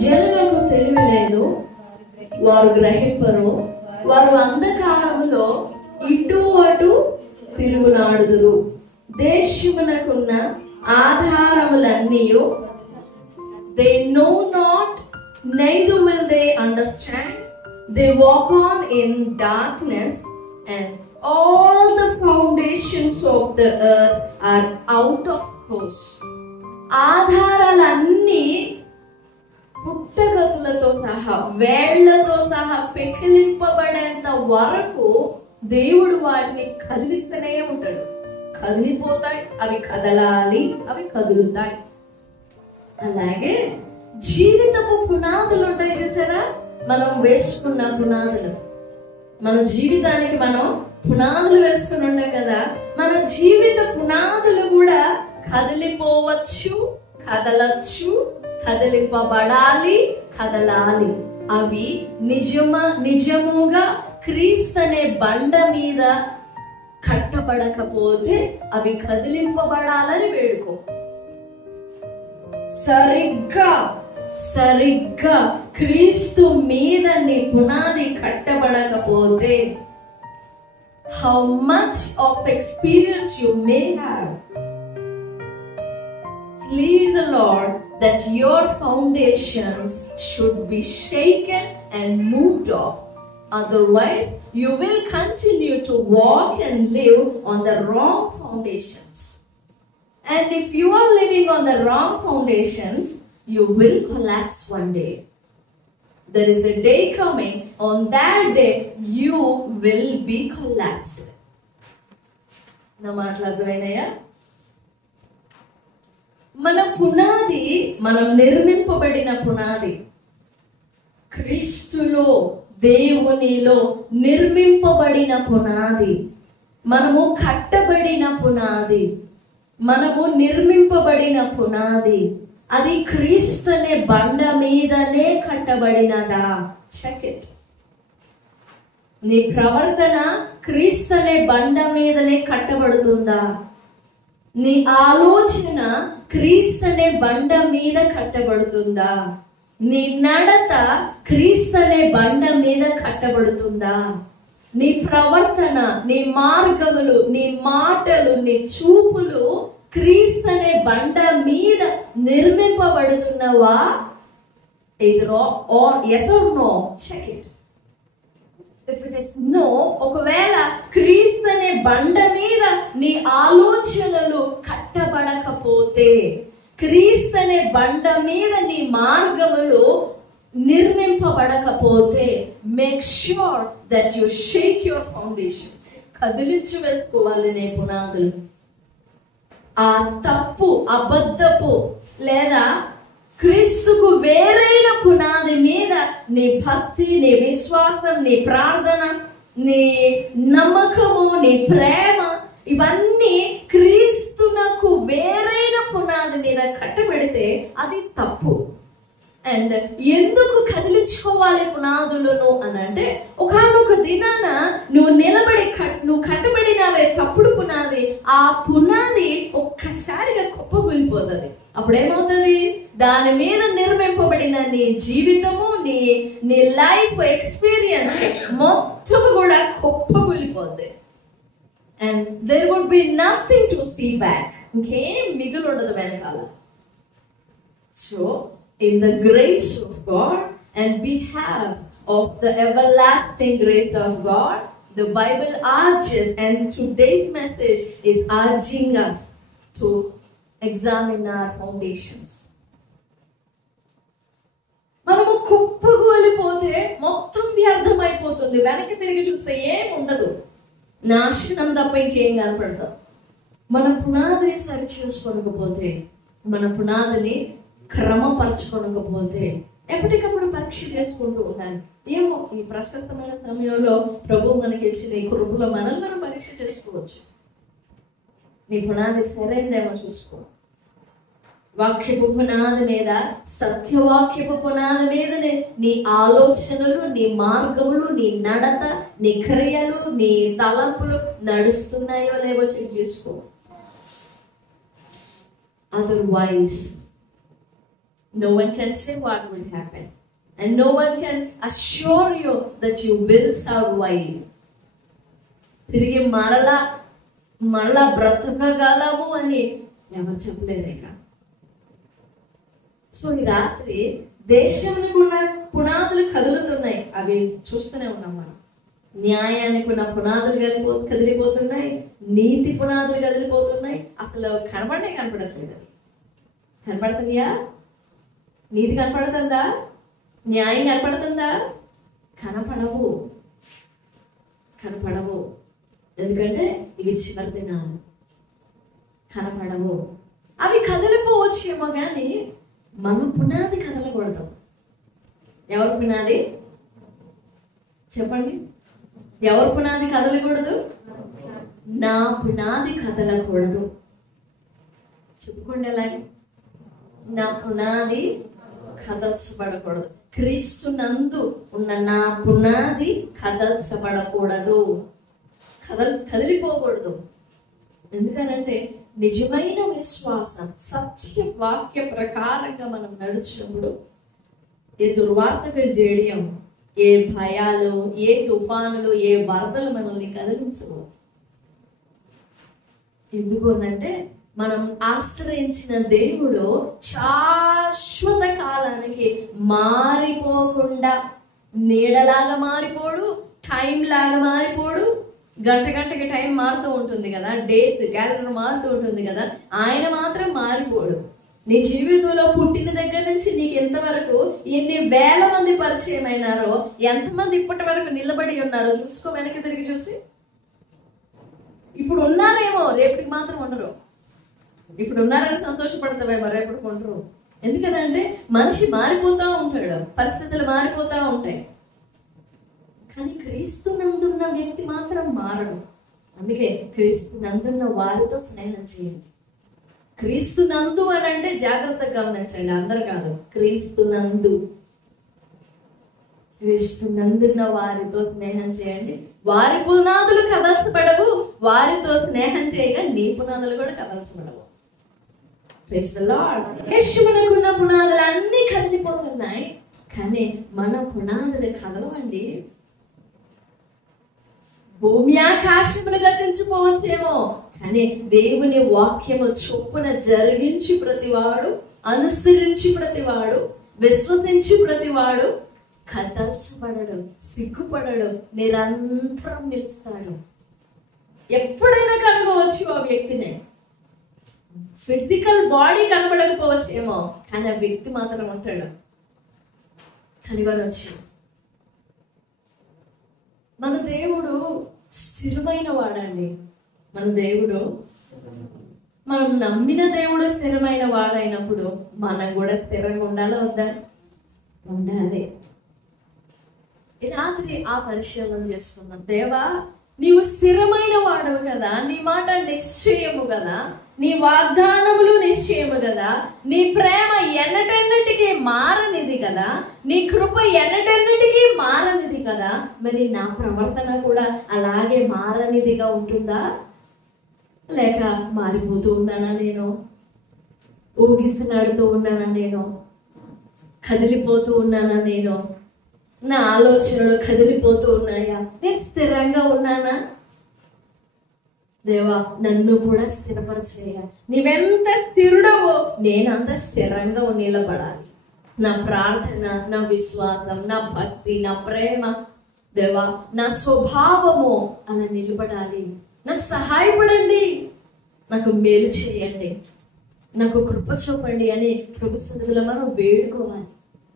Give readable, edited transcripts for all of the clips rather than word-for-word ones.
జనులకు తెలివి లేదు, వారు గ్రహింపరు, వారు అంధకారములో ఇటు అటు తిరుగునాడుదురు. దేశమునకున్న ఆధారములన్నీ they know not, neither will they understand. They walk on in darkness, and all the foundations of the earth are out of course. ఆధారాలన్నీ పుట్టగతులతో సహా వేళ్లతో సహా పెకిలింపబడేంత వరకు దేవుడు వాటిని కదిలిస్తూనే ఉంటాడు. కదిలిపోతాయి, అవి కదలాలి, అవి కదులుతాయి. అలాగే జీవితపు పునాదులు ఉంటాయి చూసారా, మనం వేసుకున్న పునాదులు. మన జీవితానికి మనం పునాదులు వేసుకుని ఉంటాం కదా, మన జీవిత పునాదులు కూడా కదిలిపోవచ్చు, కదలచ్చు, కదిలింపబడాలి, కదలాలి. అవి నిజముగా క్రీస్తు అనే బండ మీద కట్టబడకపోతే అవి కదిలింపబడాలని వేడుకో. సరిగ్గా క్రీస్తు మీద నీ పునాది కట్టబడకపోతే, how much of experience you may have, please the Lord that your foundations should be shaken and moved off. Otherwise, you will continue to walk and live on the wrong foundations. And if you are living on the wrong foundations, you will collapse one day. There is a day coming, on that day you will be collapsed. నా మాటలు అర్థమైనాయా? మన పునాది, మనం నిర్మింపబడిన పునాది, క్రీస్తులో దేవునిలో నిర్మింపబడిన పునాది, మనము కట్టబడిన పునాది, మనము నిర్మింపబడిన పునాది. అది క్రీస్తు అనే బండ మీదనే కట్టబడినదా? Check it. నీ ప్రవర్తన క్రీస్తు అనే బండ మీదనే కట్టబడుతుందా? నీ ఆలోచన క్రీస్తు అనే బండ మీద కట్టబడుతుందా? నీ నడత క్రీస్తు అనే బండ మీద కట్టబడుతుందా? నీ ప్రవర్తన, నీ మార్గములు, నీ మాటలు, నీ చూపులు క్రీస్తు అనే బండ మీద నిర్మింపబడుతున్నవా? Either or, yes or no, check it. If it is no, ఒకవేళ క్రీస్తు అనే బండ మీద నీ ఆలోచనలు కట్టబడకపోతే, క్రీస్తు అనే బండ మీద నీ మార్గములు నిర్మింపబడకపోతే, make sure that you shake your foundations. కదిలించి వేసుకోవాలి నీ పునాదులు. ఆ తప్పు, అబద్ధపు లేదా క్రీస్తుకు వేరైన పునాది మీద నీ భక్తి, నీ విశ్వాసం, నీ ప్రార్థన, నీ నమ్మకము, నీ ప్రేమ, ఇవన్నీ క్రీస్తునకు వేరైన పునాది మీద కట్టబెడితే అది తప్పు. అండ్ ఎందుకు కదిలించుకోవాలి పునాదులను అని అంటే, ఒకనొక దినాన నువ్వు కట్టబడినవే తప్పుడు పునాది, ఆ పునాది ఒక్కసారిగా కుప్పగూలిపోతుంది. అప్పుడేమవుతుంది? దాని మీద నిర్మింపబడిన నీ జీవితము, నీ లైఫ్ ఎక్స్పీరియన్స్ మొత్తం కూడా కుప్పగూలిపోద్ది. And there would be nothing to see back. ఇంకేం మిగులు ఉండదు వెనకాల. So in the grace of God and behalf of the everlasting grace of God, the Bible urges, and today's message is urging us to examine our foundations. మనము కుప్పగూలిపోతే మొత్తం వ్యర్థమైపోతుంది. వెనక్కి తిరిగి చూస్తే ఏం ఉండదు, నాశనం తప్ప ఇంకేం కనపడదు. మన పునాదిని సరి చేసుకోకపోతే, మన పునాదిని క్రమపరచుకోకపోతే, ఎప్పటికప్పుడు పరీక్ష చేసుకుంటూ ఉండాలి. ఏమో ఈ ప్రశస్తమైన సమయంలో ప్రభు మనకి ఇచ్చిన ఈ కృపలో మనం పరీక్ష చేసుకోవచ్చు. నీ పునాది సరైనదేమో చూసుకో. వాక్యపు పునాది మీద, సత్యవాక్యపు పునాది మీద నీ ఆలోచనలు, నీ మార్గములు, నీ నడత, నీ క్రియలు, నీ తలంపులు నడుస్తున్నాయో లేవో చెక్ చేసుకో. Otherwise No one can say what will happen. And no one can assure you that you will survive. తిరిగి మరలా బ్రతకగలము అని ఎవరు చెప్పలేరేక. సో ఈ రాత్రి దేశంలో ఉన్న పునాదులు కదులుతున్నాయి. అవి చూస్తూనే ఉన్నాం మనం. న్యాయానికి ఉన్న పునాదులు కదిలిపోతున్నాయి, నీతి పునాదులు కదిలిపోతున్నాయి. అసలు కనపడట్లేదు. అవి కనపడుతున్నాయా? నీతి కనపడుతుందా? న్యాయం కనపడుతుందా? కనపడవు. ఎందుకంటే ఇవి చివరి దినాలు. కనపడవు. అవి కదిలిపోవచ్చేమో కానీ మన పునాది కదలకూడదు. ఎవరి పునాది చెప్పండి? ఎవరి పునాది కదలకూడదు? నా పునాది కదలకూడదు. చెప్పుకోండి అలాగే, నా పునాది కదల్చబడకూడదు. క్రీస్తు నందు ఉన్న నా పునాది కదల్చబడకూడదు, కదిలిపోకూడదు. ఎందుకనంటే నిజమైన విశ్వాసం సత్య వాక్య ప్రకారంగా మనం నడిచినప్పుడు ఏ దుర్వార్తకు జేడియం, ఏ భయాలు, ఏ తుఫానులు, ఏ వరదలు మనల్ని కదిలించవు. ఎందుకు అనంటే మనం ఆశ్రయించిన దేవుడు శాశ్వత కాలానికి మారిపోకుండా, నీడలాగా మారిపోడు, టైం లాగా మారిపోడు. గంటకి టైం మారుతూ ఉంటుంది కదా, డేస్ క్యాలెండర్ మారుతూ ఉంటుంది కదా. ఆయన మాత్రం మారిపోడు. నీ జీవితంలో పుట్టిన దగ్గర నుంచి నీకు ఎంతవరకు ఎన్ని వేల మంది పరిచయం అయినారో, ఎంతమంది ఇప్పటి వరకు నిలబడి ఉన్నారో చూసుకో. వెనక్కి తిరిగి చూసి, ఇప్పుడు ఉన్నారేమో రేపటికి మాత్రం ఉండరు. ఇప్పుడు ఉన్నారని సంతోషపడతావేమో రేపటికి ఉండరు. ఎందుకనంటే మనిషి మారిపోతూ ఉంటాడు, పరిస్థితులు మారిపోతూ ఉంటాయి. కానీ క్రీస్తు నందున్న వ్యక్తి మాత్రం మారడు. అందుకే క్రీస్తు నందున్న వారితో స్నేహం చేయండి. క్రీస్తు నందు అని అంటే జాగ్రత్తగా గమనించండి, అందరు కాదు. క్రీస్తు నందున్న వారితో స్నేహం చేయండి. వారి పునాదులు కదల్చబడవు. వారితో స్నేహం చేయగా నీ పునాదులు కూడా కదల్చబడవు. మనకున్న పునాదులు అన్ని కదిలిపోతున్నాయి, కానీ మన పునాదులు కదలవండి. భూమి ఆకాశములు గతించిపోవచ్చేమో, కానీ దేవుని వాక్యము చొప్పున జరిగించి ప్రతివాడు, అనుసరించి ప్రతివాడు, విశ్వసించి ప్రతివాడు కదల్చబడడు, సిగ్గుపడడు, నిరంతరం నిలుస్తాడు. ఎప్పుడైనా కనుగొవచ్చు ఆ వ్యక్తిని. ఫిజికల్ బాడీ కనబడకపోవచ్చేమో, కానీ ఆ వ్యక్తి మాత్రం ఉంటాడు. కనుగొనొచ్చు. మన దేవుడు స్థిరమైన వాడండి. మన దేవుడు, మనం నమ్మిన దేవుడు స్థిరమైన వాడైనప్పుడు మనం కూడా స్థిరంగా ఉండాలా వద్దా? ఉండాలి. ఈ రాత్రి ఆ పరిశీలన చేసుకుందాం. దేవా, నీవు స్థిరమైన వాడవు కదా, నీ మాట నిశ్చయము కదా, నీ వాగ్దానములు నిశ్చయము కదా, నీ ప్రేమ ఎన్నటెన్నటికీ మారనిది కదా, నీ కృప ఎన్నటెన్నటికీ మారనిది కదా. మరి నా ప్రవర్తన కూడా అలాగే మారనిదిగా ఉంటుందా? లేక మారిపోతూ ఉన్నానా నేను? ఊగిసలాడుతూ ఉన్నానా నేను? కదిలిపోతూ ఉన్నానా నేను? నా ఆలోచనలు కదిలిపోతూ ఉన్నాయా? నేను స్థిరంగా ఉన్నానా? దేవా, నన్ను కూడా స్థిరపరిచేయ. నీవెంత స్థిరుడవో నేనంత స్థిరంగా నిలబడాలి. నా ప్రార్థన, నా విశ్వాసం, నా భక్తి, నా ప్రేమ, దేవా, నా స్వభావము అలా నిలబడాలి. నాకు సహాయపడండి, నాకు మేలు చేయండి, నాకు కృప చూపండి అని ప్రభు సన్నిధిలో మనం వేడుకోవాలి.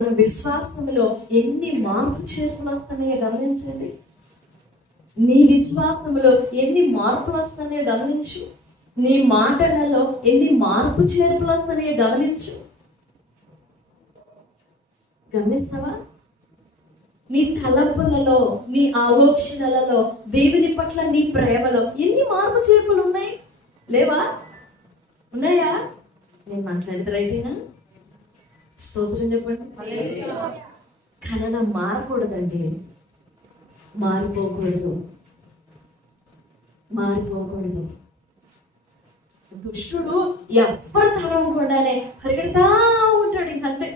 మన విశ్వాసంలో ఎన్ని మార్పు చేర్పులు వస్తున్నాయో గమనించండి. నీ విశ్వాసంలో ఎన్ని మార్పులు వస్తున్నాయో గమనించు. నీ మాటలలో ఎన్ని మార్పు చేర్పులు వస్తున్నాయో గమనించు. గమనిస్తావా? నీ తలపులలో, నీ ఆలోచనలలో, దేవుని పట్ల నీ ప్రేమలో ఎన్ని మార్పు చేర్పులు ఉన్నాయి? లేవా? ఉన్నాయా? నేను మాట్లాడితే రైటేనా? స్తోత్రం చెప్పండి. కలన మారకూడదండి, మారిపోకూడదు. దుష్టుడు ఎవరి తరం కూడానే పరిగెడతా ఉంటాడు. ఇంకంతే,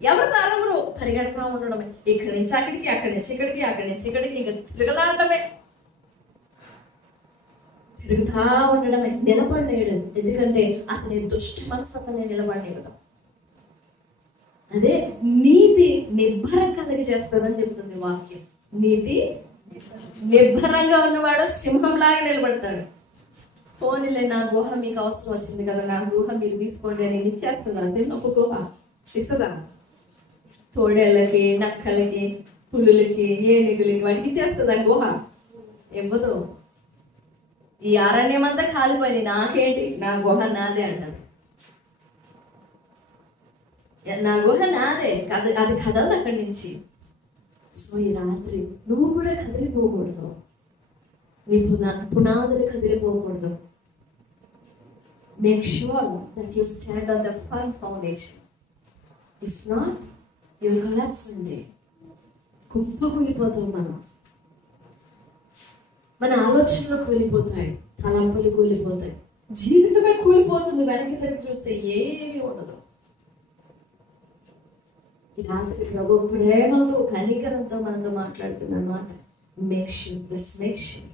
ఎవరు తరమరు, పరిగెడతా ఉండడమే. ఇక్కడి నుంచి అక్కడికి, అక్కడి నుంచి ఇక్కడికి, అక్కడి నుంచి ఇక్కడికి, ఇంకా తిరగలాడటమే, తిరుగుతా ఉండడమే. నిలబడలేడు, ఎందుకంటే అతని దుష్ట మనసు అతన్ని నిలబడలేడు. అదే నీతి నిబ్బరం కలిగి చేస్తుందని చెప్తుంది వాక్యం. నీతి నిబ్బరంగా ఉన్నవాడు సింహంలాగా నిలబడతాడు. పోనీలే, నా గుహ మీకు అవసరం వచ్చింది కదా, నా గుహ మీరు తీసుకోండి అని ఇచ్చేస్తుందా? సింహపు గుహ ఇస్తుందా? తోడేళ్ళకి, నక్కలకి, పులులకి, ఏనుగులకి వాటికి ఇచ్చేస్తుందా గుహ? ఇవ్వదు. ఈ అరణ్యం అంతా కాలిపోయి నాకేంటి, నా గుహ నాదే అంటారు. నా గుహ నాదే, అది కదలదు అక్కడి నుంచి. సో ఈ రాత్రి నువ్వు కూడా కదిలిపోకూడదు, నీ పునాదులు కదిలిపోకూడదు. Make sure that you stand on the firm foundation. If not you will collapse one day. కుప్పకూలిపోతాం మనం. మన ఆలోచనలు కూలిపోతాయి, తలంపులు కూలిపోతాయి, జీవితమే కూలిపోతుంది. వెనక్కి తిరిగి చూస్తే ఏమీ ఉండదు. ఈ రాత్రి ప్రభు ప్రేమతో, కనికరంతో మనతో మాట్లాడుతున్నమాట. Make sure, let's make sure.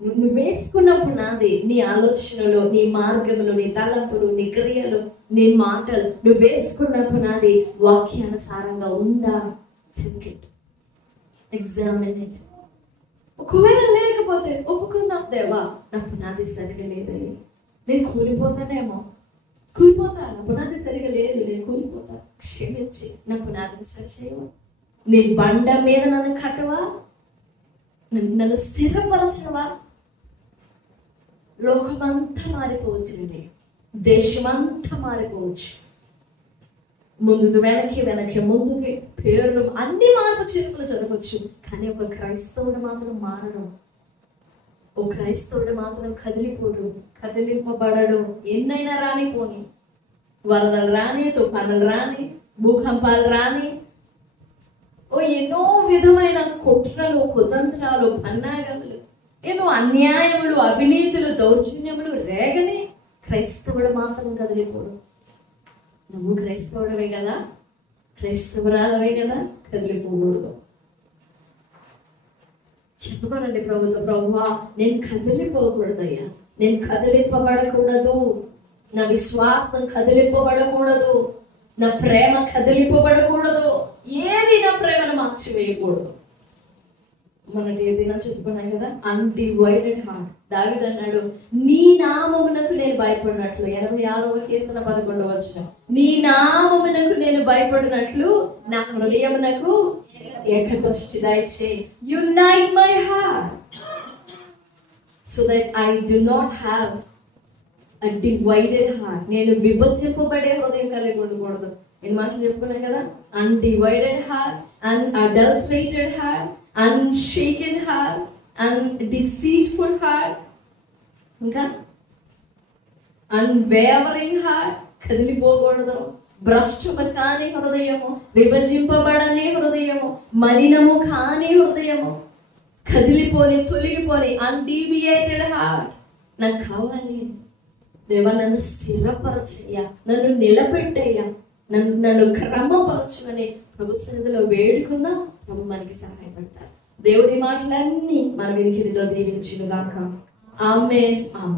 నువ్వు వేసుకున్న పునాది, నీ ఆలోచనలు, నీ మార్గములు, నీ తలంపులు, నీ క్రియలు, నీ మాటలు, నువ్వు వేసుకున్న పునాది వాక్యానుసారంగా ఉందా? Check it, examine it. ఒకవేళ లేకపోతే ఒప్పుకుందాం, దేవా నా పునాది సరిగా లేదని, నేను కూలిపోతానేమో, కూలిపోతా, నా పునాది సరిగా లేదు, నేను కూలిపోతా, క్షమించి నా పునాదిని సరిచేయవు. నీ బండ మీద నన్ను కట్టవా, నన్ను స్థిరపరచవా. లోకమంతా మారిపోవచ్చు, దేశమంతా మారిపోవచ్చు, ముందుకు వెనక్కి, వెనక్కి ముందుకి, పేర్లు అన్ని మార్పు చేతులు జరగవచ్చు. కానీ ఒక క్రైస్తవుడు మాత్రం మారడం, ఒక క్రైస్తవుడు మాత్రం కదిలిపోడు, కదిలింపబడడు. ఎన్నైనా రానిపోని, వరదలు రాని, తుఫానులు రాని, భూకంపాలు రాని, ఎన్నో విధమైన కుట్రలు, కుతంత్రాలు, పన్నాగములు, ఎన్నో అన్యాయములు, అవినీతులు, దౌర్జన్యములు రేగని క్రైస్తవుడు మాత్రం కదిలిపోడు. నువ్వు క్రైస్తవుడవే కదా, క్రైస్తవురాలవే కదా, కదిలిపోకూడదు. చెప్పుకోనండి ప్రభుత్వ, ప్రభువా నేను కదిలిపోకూడదయ్యా, నేను కదిలింపబడకూడదు, నా విశ్వాసం కదిలింపబడకూడదు, నా ప్రేమ కదిలింపబడకూడదు, ఏది నా ప్రేమను మార్చివేయకూడదు. మొన్నటి ఏదైనా చెప్పుకున్నాం కదా, అన్డివైడెడ్ హార్ట్. దావీదు అన్నాడు, నీ నామమునకు నేను భయపడినట్లు, 86వ కీర్తన 11వ వచనం, నీ నామమునకు నేను భయపడినట్లు నా హృదయమునకు ఏకదృష్టి దయచేయి. Unite my heart so that I do not have a divided heart. నేను విభజింపబడే హృదయం కలిగి ఉండకూడదు. నేను మాటలు చెప్పుకున్నాను కదా, undivided heart, unadulterated heart, unshaken heart, undeceitful heart, ఇంకా unwavering heart, కదిలిపోకూడదు. భ్రష్టము కాని హృదయము, విభజింపబడని హృదయము, మలినము కాని హృదయము, కదిలిపోని, తొలగిపోని అన్డీవియేటెడ్ హార్ట్ నాకు కావాలి. దేవా నన్ను స్థిరపరచయ్యా, నన్ను నిలబెట్టయ్యా, నన్ను క్రమపరచుకొని ప్రభు సన్నిధిలో వేడుకుందాం. ప్రభు మనకి సహాయపడతారు. దేవుడి మాటలన్నీ మన వినికిడిలో దీవించును గాక. ఆమేన్.